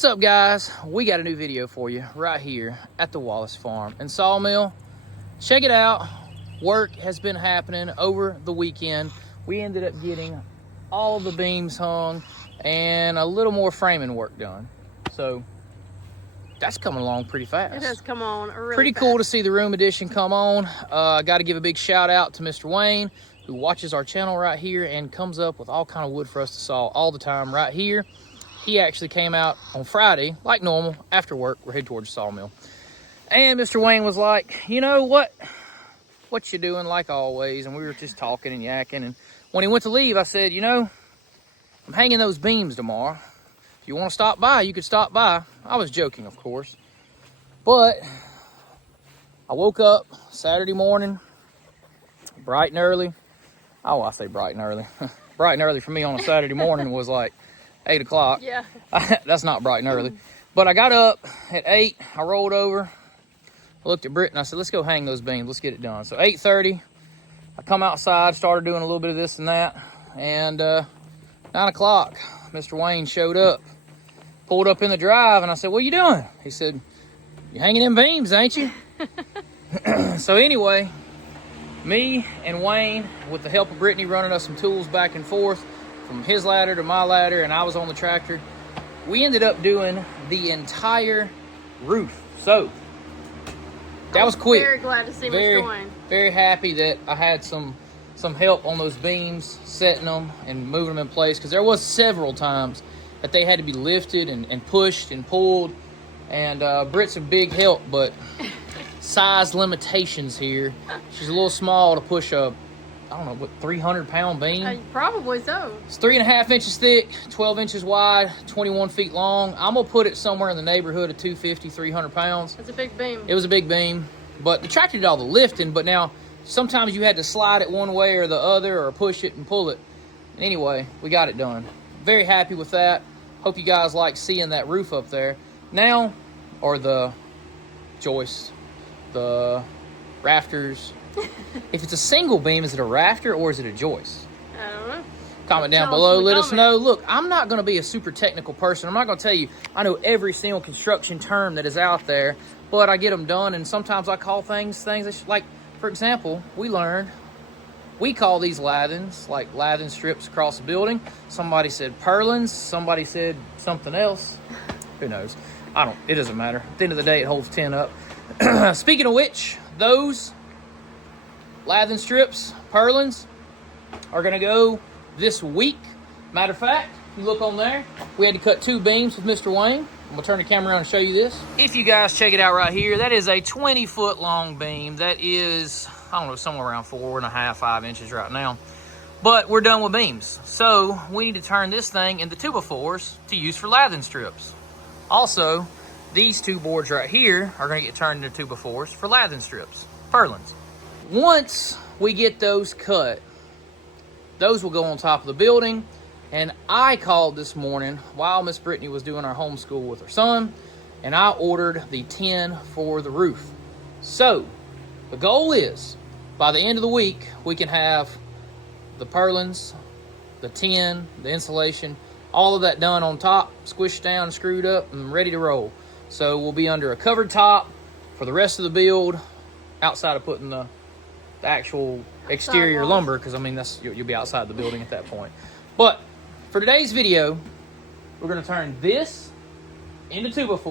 What's up, guys? We got a new video for you right here at the Wallace Farm and Sawmill. Check it out. Work has been happening over the weekend. We ended up getting all of the beams hung and a little more framing work done. So that's coming along pretty fast. It has come on really pretty fast. Cool to see the room addition come on. I got to give a big shout out to Mr. Wayne, who watches our channel right here and comes up with all kind of wood for us to saw all the time right here. He actually came out on Friday, like normal, after work. We're headed towards the sawmill. And Mr. Wayne was like, you know what you doing, like always? And we were just talking and yakking. And when he went to leave, I said, you know, I'm hanging those beams tomorrow. If you want to stop by, you could stop by. I was joking, of course. But I woke up Saturday morning, bright and early. Oh, I say bright and early. Bright and early for me on a Saturday morning was like 8 o'clock. Yeah. That's not bright and early. But I got up at 8. I rolled over. I looked at Brittany. I said, let's go hang those beams. Let's get it done. So 8:30, I come outside, started doing a little bit of this and that. And 9 o'clock, Mr. Wayne showed up. Pulled up in the drive, and I said, what are you doing? He said, you're hanging them beams, ain't you? So anyway, me and Wayne, with the help of Brittany running us some tools back and forth, from his ladder to my ladder, and I was on the tractor, we ended up doing the entire roof. So that was quick. Very glad to see Mr. Wayne. Very happy that I had some help on those beams, setting them and moving them in place, because there was several times that they had to be lifted and pushed and pulled. And Britt's a big help, but size limitations here. She's a little small to push up. I don't know, what, 300-pound beam? Probably so. It's 3.5 inches thick, 12 inches wide, 21 feet long. I'm going to put it somewhere in the neighborhood of 250, 300 pounds. It's a big beam. It was a big beam. But the tractor did all the lifting, but now sometimes you had to slide it one way or the other or push it and pull it. Anyway, we got it done. Very happy with that. Hope you guys like seeing that roof up there. Now, or the joist, the rafters. If it's a single beam, is it a rafter or is it a joist? I don't know. Comment down below. Let us know. Look, I'm not going to be a super technical person. I'm not going to tell you I know every single construction term that is out there, but I get them done, and sometimes I call things like, for example, we call these lathings, like lathing strips across the building. Somebody said purlins. Somebody said something else. Who knows? It doesn't matter. At the end of the day, it holds 10 up. Speaking of which, those lathing strips, purlins, are going to go this week. Matter of fact, you look on there, we had to cut 2 beams with Mr. Wayne. I'm going to turn the camera around and show you this. If you guys check it out right here, that is a 20-foot long beam. That is, I don't know, somewhere around 4.5, 5 inches right now. But we're done with beams. So we need to turn this thing into 2x4s to use for lathing strips. Also, these 2 boards right here are going to get turned into 2x4s for lathing strips, purlins. Once we get those cut, those will go on top of the building. And I called this morning while Miss Brittany was doing our homeschool with her son, and I ordered the tin for the roof. So the goal is, by the end of the week, we can have the purlins, the tin, the insulation, all of that done on top, squished down, screwed up, and ready to roll. So we'll be under a covered top for the rest of the build, outside of putting the actual exterior lumber, because I mean you'll be outside the building at that point. But for today's video, we're going to turn this into 2x4s.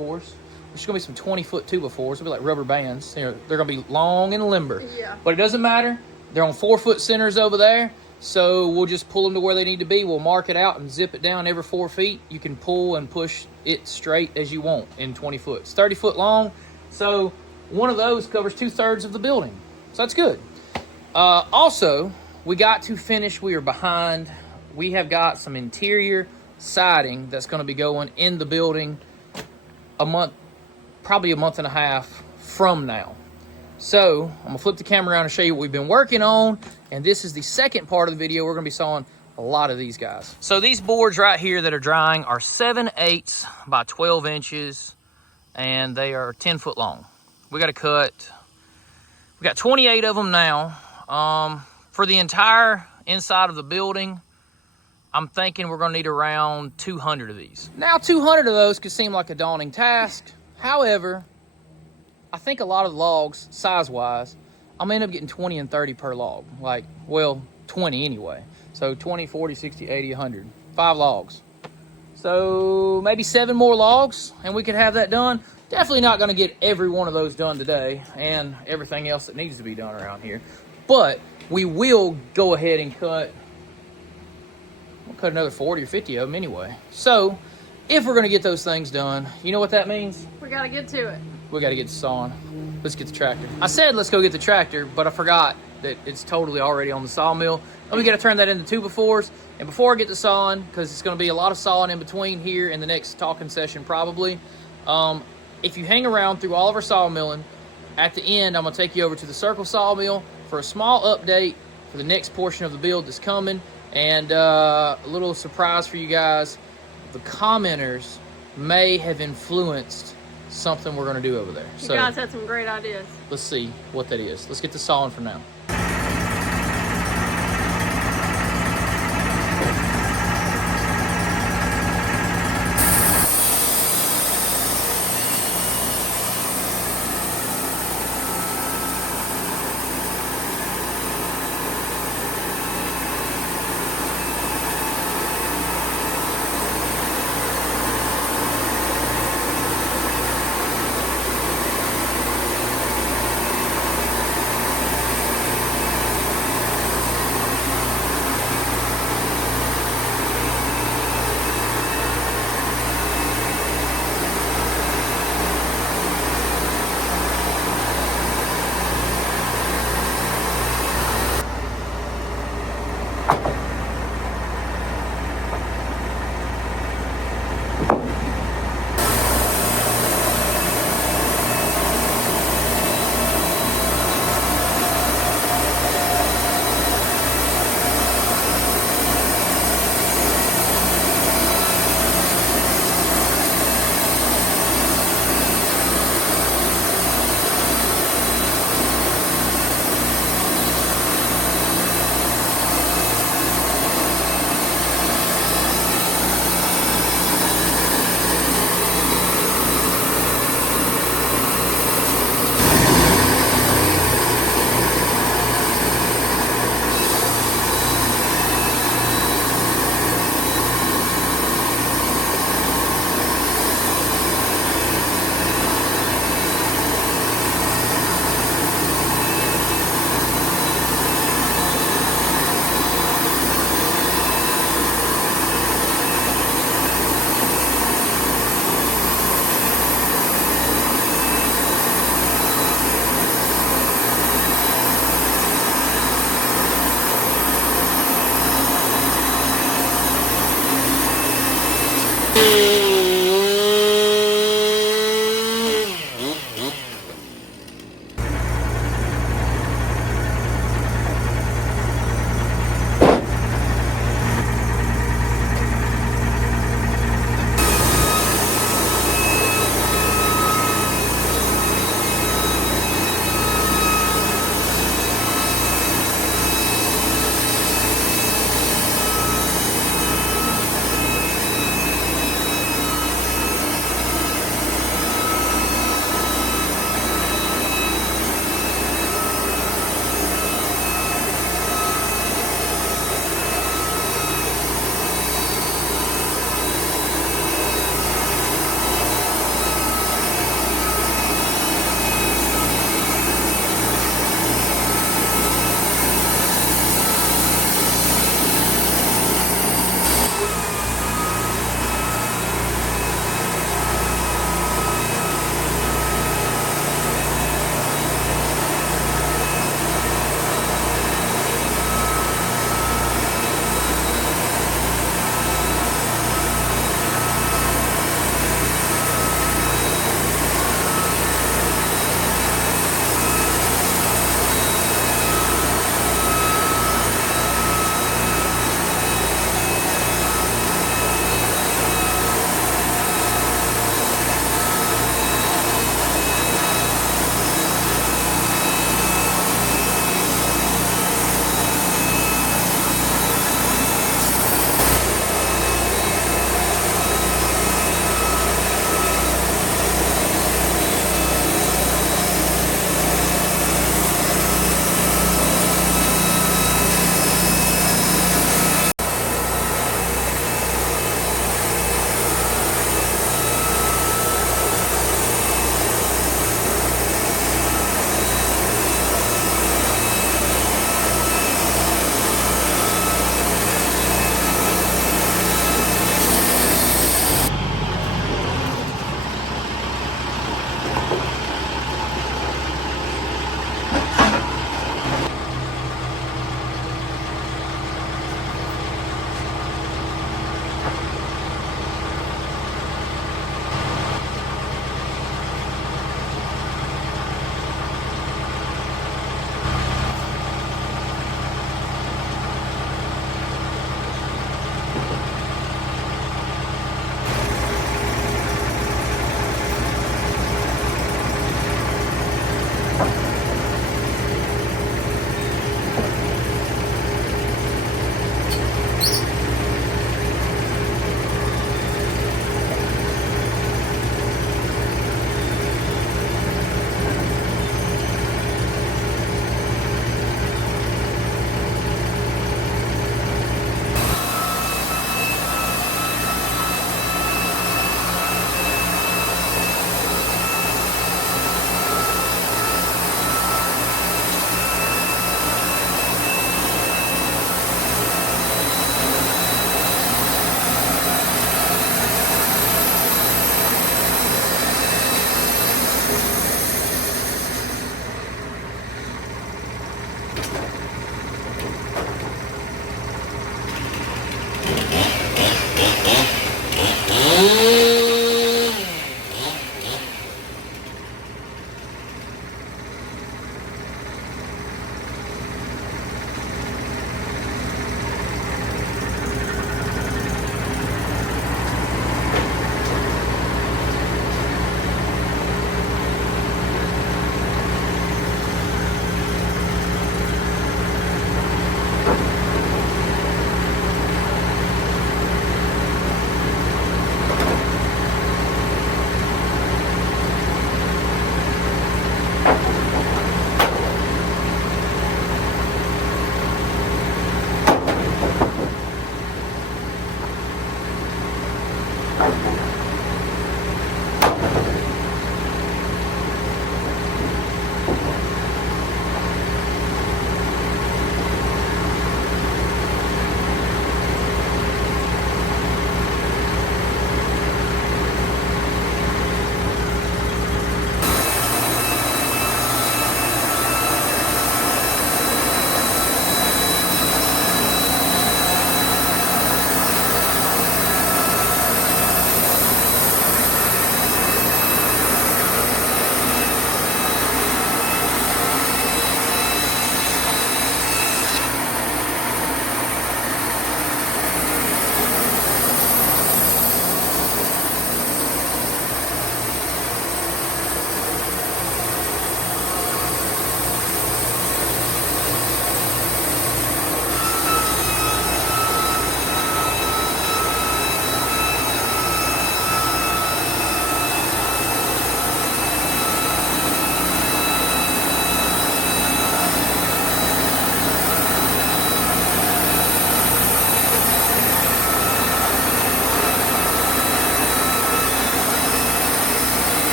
There's going to be some 20-foot 2x4s. They'll be like rubber bands. They're going to be long and limber. Yeah. But it doesn't matter. They're on 4-foot centers over there. So we'll just pull them to where they need to be. We'll mark it out and zip it down every 4 feet. You can pull and push it straight as you want in 20 foot. It's 30 foot long. So one of those covers 2/3 of the building. So that's good. Also, we got to finish. We are behind. We have got some interior siding that's going to be going in the building probably a month and a half from now. So I'm going to flip the camera around and show you what we've been working on. And this is the second part of the video. We're going to be sawing a lot of these guys. So these boards right here that are drying are 7/8 by 12 inches. And they are 10 foot long. We got to cut. We got 28 of them now. For the entire inside of the building, I'm thinking we're going to need around 200 of these. Now, 200 of those could seem like a daunting task. However, I think a lot of the logs, size-wise, I'm going to end up getting 20 and 30 per log. Like, well, 20 anyway. So 20, 40, 60, 80, 100. 5 logs. So maybe 7 more logs, and we could have that done. Definitely not going to get every one of those done today, and everything else that needs to be done around here. But we will go ahead and cut another 40 or 50 of them anyway. So if we're going to get those things done, you know what that means? We got to get to it. We got to get to sawing. Let's get the tractor. I said let's go get the tractor, but I forgot that it's totally already on the sawmill. And we got to turn that into 2x4s. And before I get to sawing, because it's going to be a lot of sawing in between here in the next talking session probably, if you hang around through all of our sawmilling, at the end I'm going to take you over to the Circle Sawmill for a small update for the next portion of the build that's coming. And a little surprise for you guys, the commenters may have influenced something we're going to do over there. You guys had some great ideas. Let's see what that is. Let's get to sawing for now.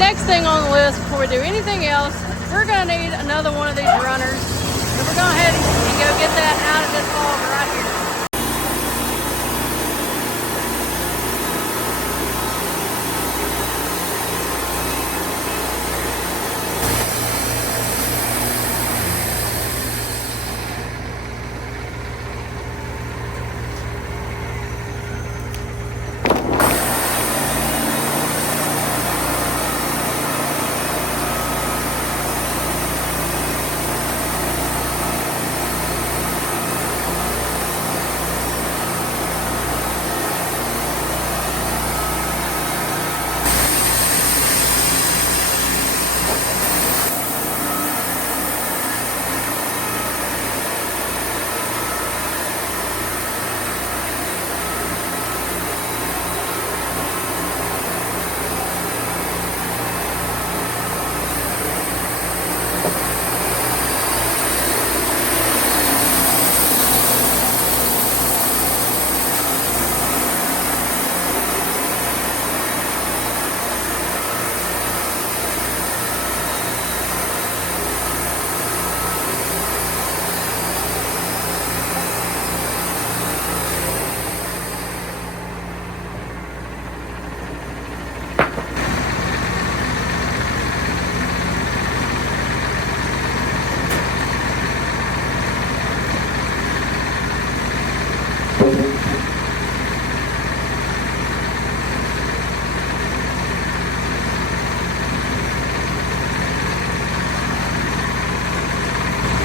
Next thing on the list before we do anything else, we're gonna need another one of these runners. So we're gonna head and go get that out of this hog right here.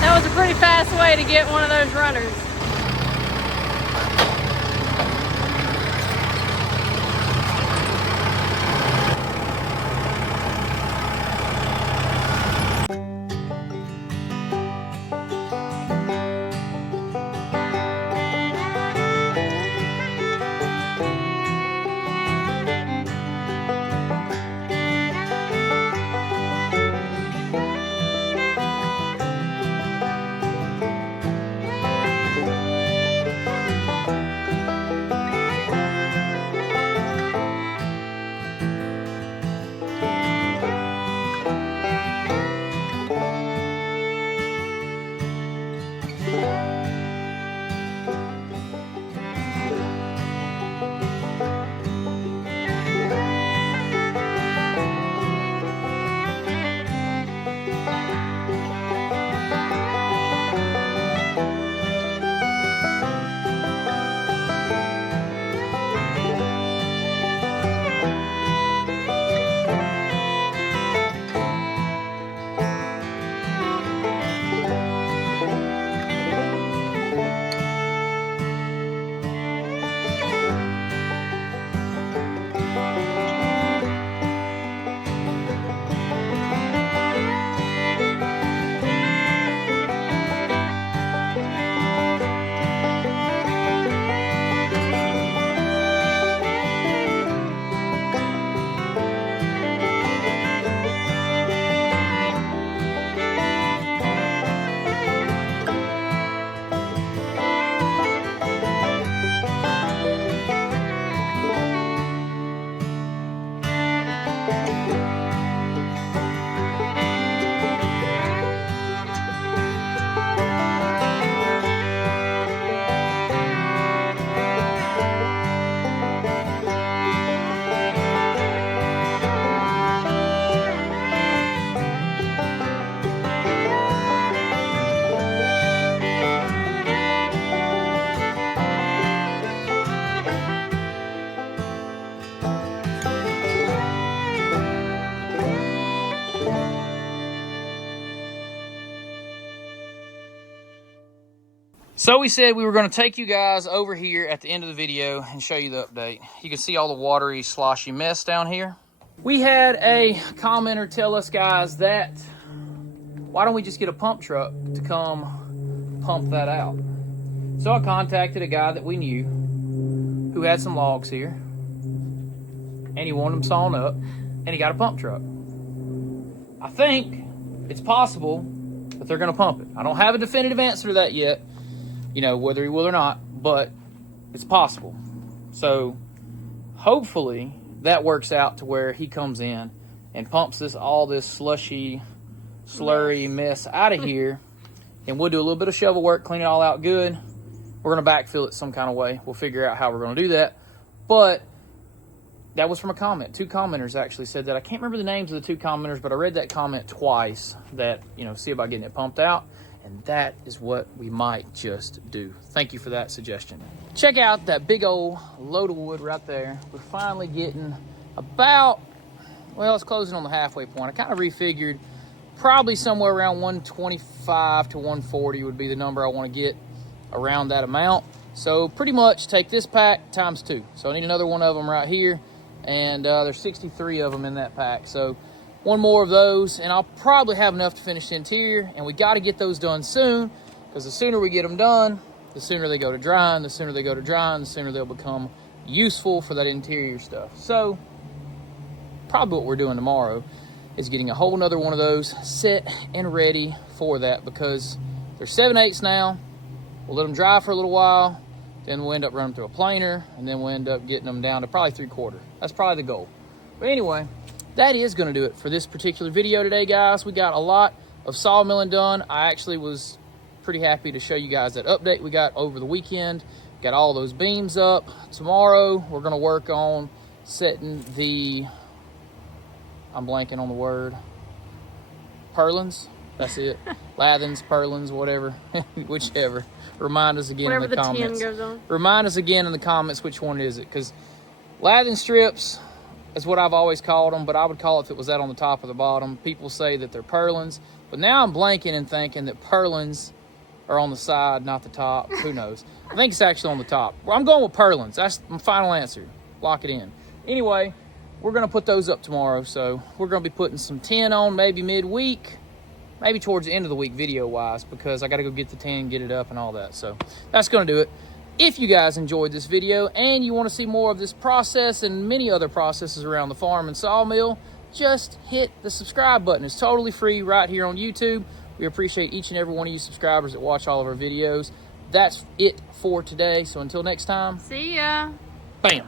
That was a pretty fast way to get one of those runners. So we said we were going to take you guys over here at the end of the video and show you the update. You can see all the watery, sloshy mess down here. We had a commenter tell us, guys, that why don't we just get a pump truck to come pump that out? So I contacted a guy that we knew who had some logs here, and he wanted them sawn up, and he got a pump truck. I think it's possible that they're going to pump it. I don't have a definitive answer to that yet, you know, whether he will or not, but it's possible. So hopefully that works out to where he comes in and pumps all this slushy, slurry mess out of here. And we'll do a little bit of shovel work, clean it all out good. We're going to backfill it some kind of way. We'll figure out how we're going to do that. But that was from a comment. 2 commenters actually said that. I can't remember the names of the 2 commenters, but I read that comment twice that, see about getting it pumped out. And that is what we might just do. Thank you for that suggestion. Check out that big old load of wood right there. We're finally getting about, well, it's closing on the halfway point. I kind of refigured probably somewhere around 125 to 140 would be the number I want to get around that amount. So pretty much take this pack times 2. So I need another one of them right here. And there's 63 of them in that pack. So one more of those, and I'll probably have enough to finish the interior. And we got to get those done soon, because the sooner we get them done, the sooner they go to drying. The sooner they go to drying, the sooner they'll become useful for that interior stuff. So probably what we're doing tomorrow is getting a whole nother one of those set and ready for that, because they're 7/8 now. We'll let them dry for a little while, then we'll end up running through a planer, and then we'll end up getting them down to probably 3/4. That's probably the goal. But anyway, that is going to do it for this particular video today, guys. We got a lot of sawmilling done. I actually was pretty happy to show you guys that update we got over the weekend. Got all those beams up. Tomorrow, we're going to work on setting the, I'm blanking on the word, purlins. That's it. Lathins, purlins, whatever, whichever. Remind us again Whatever in the comments. 10 goes on. Remind us again in the comments which one is it, because lathing strips is what I've always called them, but I would call it if it was that on the top or the bottom. People say that they're purlins, but now I'm blanking and thinking that purlins are on the side, not the top. Who knows? I think it's actually on the top. Well, I'm going with purlins. That's my final answer. Lock it in. Anyway, we're going to put those up tomorrow, so we're going to be putting some tin on maybe midweek, maybe towards the end of the week video-wise, because I got to go get the tin, get it up, and all that. So that's going to do it. If you guys enjoyed this video and you want to see more of this process and many other processes around the farm and sawmill, just hit the subscribe button. It's totally free right here on YouTube. We appreciate each and every one of you subscribers that watch all of our videos. That's it for today. So until next time. See ya. Bam.